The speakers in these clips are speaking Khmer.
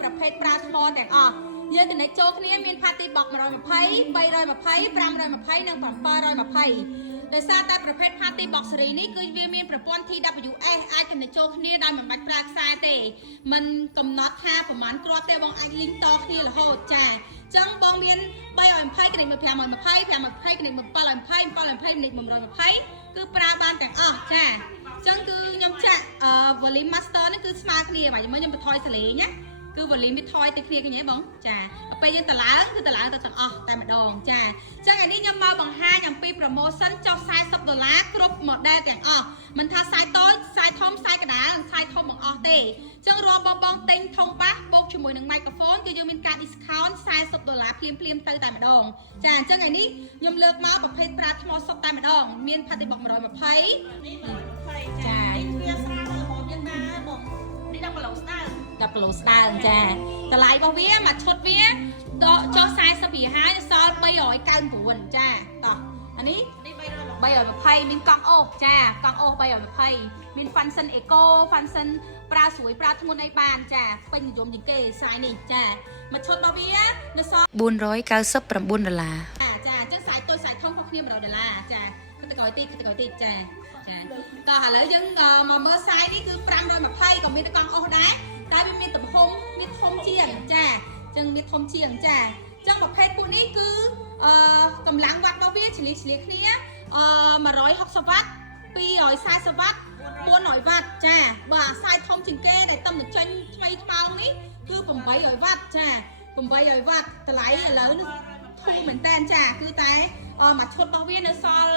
ប្រភេទប្រាថ្មទាំងអស់យើងចំណេញចូលគ្នាមានផាទីបុក120 320 520និង720ដោយសារតែប្រភេទផាទីបុកស៊េរីនេះគឺវាមានប្រព័ន្ធ TWS អាចចំណេញចូលគ្នាដោយមិនបាច់ប្រើខ្សែទេมันកំណត់ថាប្រមាណគ្រាប់ទេបងអាចលីងតគ្នារហូតចាចឹងបងមាន320គណិត1520 520គណិត720 720គណិត120គឺប្រើបានទាំងអស់ចាចឹងគឺខ្ញុំចាក់ volume master នេះគឺស្មើគ្នាបាទខ្ញុំបន្ថយសលេងណាគឺ volume វាថយទៅគ្នាគ្នាបងចាដល់ពេលយើងតឡើងគឺតឡើងទៅទាំងអស់តែម្ដងចាចឹងអានេះខ្ញុំមកបង្ហាញអំពី promotion ចុះ$40គ្រប់ model ទាំងអស់មិនថាខ្សែតូចខ្សែធំខ្សែកណ្ដាលនិងខ្សែធំបង្អស់ទេចឹងរាល់បងទិញធំប៉ះបូកជាមួយនឹង microphone គឺយើងមានការ discount $40ភ្លាមទៅតែម្ដងចាអញ្ចឹងឯនេះខ្ញុំលើកមកប្រភេទប្រាថ្មសុទ្ធតែម្ដងមានផាទីបុក120នេះ120ចាវាស្រាលទៅបងយើងណាបងនេះ10គីឡូស្ដើង10គីឡូស្ដើងចាតម្លៃរបស់វាមួយឈុតវាចុះ40វាហើយសល់399ចាតោះអានេះ320មានកង់អូសចាកង់អូស320មាន function eco function ប្រើស្រួយប្រើធ្ងន់អីបានចាពេញនិយមជាងគេស្រ័យនេះចាមួយឈុតរបស់វានៅសល់$499ចាចាអញ្ចឹងខ្សែតូចខ្សែធំខុសគ្នា$100ចាទៅក្រោយទៀតចាចាក៏ឥឡូវយើងមកមើលខ្សែនេះគឺ520ក៏មានកង់អូសដែរតែវាមានទំហំមានធំជាងចាអញ្ចឹងមានធំជាងចាអញ្ចឹងប្រភេទពួកនេះគឺកម្លាំងវ៉ាត់របស់វាឆ្លៀសគ្នា160វ៉ាត់240វ៉ាត់400វ៉ាត់ចាបាទខ្សែធំជាងគេដែលតំចេញថ្មីថ្មោងនេះគឺ800វ៉ាត់ចា800វ៉ាត់តម្លៃឥឡូវនេះធូរមែនតើចាគឺតែមួយឈុតរបស់វានៅសល់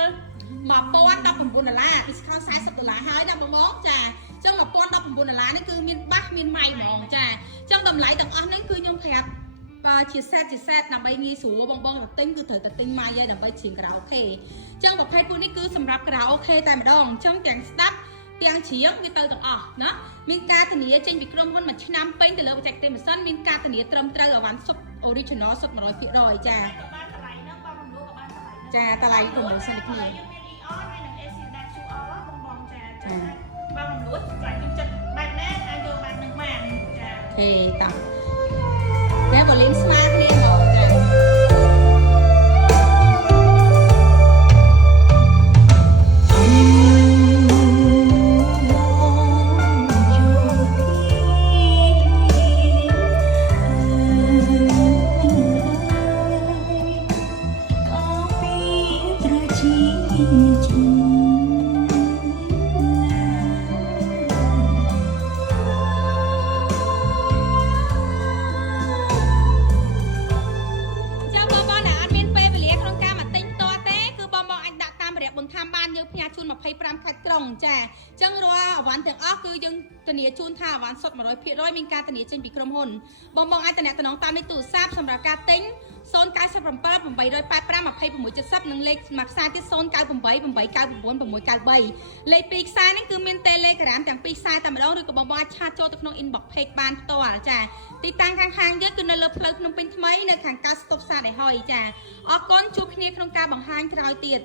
$1019 discount $40ហើយណាបងចាចឹង$1019នេះគឺមានបាសមានម៉ៃហ្មងចាចឹងតម្លៃទាំងអស់ហ្នឹងគឺខ្ញុំប្រាប់ជា set ដើម្បីងាយស្រួលបងទៅទិញគឺត្រូវតែទិញម៉ៃហើយដើម្បីច្រៀងខារ៉ាអូខេចឹងប្រភេទពួកនេះគឺសម្រាប់ខារ៉ាអូខេតែម្ដងចឹងទាំងស្ដាប់ទាំងច្រៀងវាទៅទាំងអស់ណាមានការធានាចេញពីក្រុមហ៊ុនមួយឆ្នាំពេញទៅលើបច្ចេកទេសម៉ាស៊ីនមានការធានាត្រឹមត្រូវអវ៉ាន់សុទ្ធ original សុទ្ធ 100%ចាចាតម្លៃ promotion នេះគ្នាបងលួចខ្លាចខ្ញុំចិត្តបែបណាអាចយកបែបនឹងបានចាអូខេតោះតែ volume ស្មើគ្នាហ្មងចា25ខេត្តក្រុងចាអញ្ចឹងរាល់អវ៉ាន់ទាំងអស់គឺយើងធានាជូនថាអវ៉ាន់សុទ្ធ 100% មានការធានាចេញពីក្រុមហ៊ុនបងអាចតំណតាមលេខទូរស័ព្ទសម្រាប់ការទិញ097 885 2670និងលេខមួយខ្សែទៀត098 899 693លេខ2ខ្សែនេះគឺមាន Telegram ទាំង2ខ្សែតែម្ដងឬក៏បងអាចឆាតចូលទៅក្នុង inbox page បានផ្ទាល់ចាទីតាំងខាងយើងគឺនៅលើផ្លូវភ្នំពេញថ្មីនៅខាងកើតស្តុបផ្សារដែលហុយចាអរគុណជួបគ្នាក្នុងការបង្ហាញក្រោយទៀត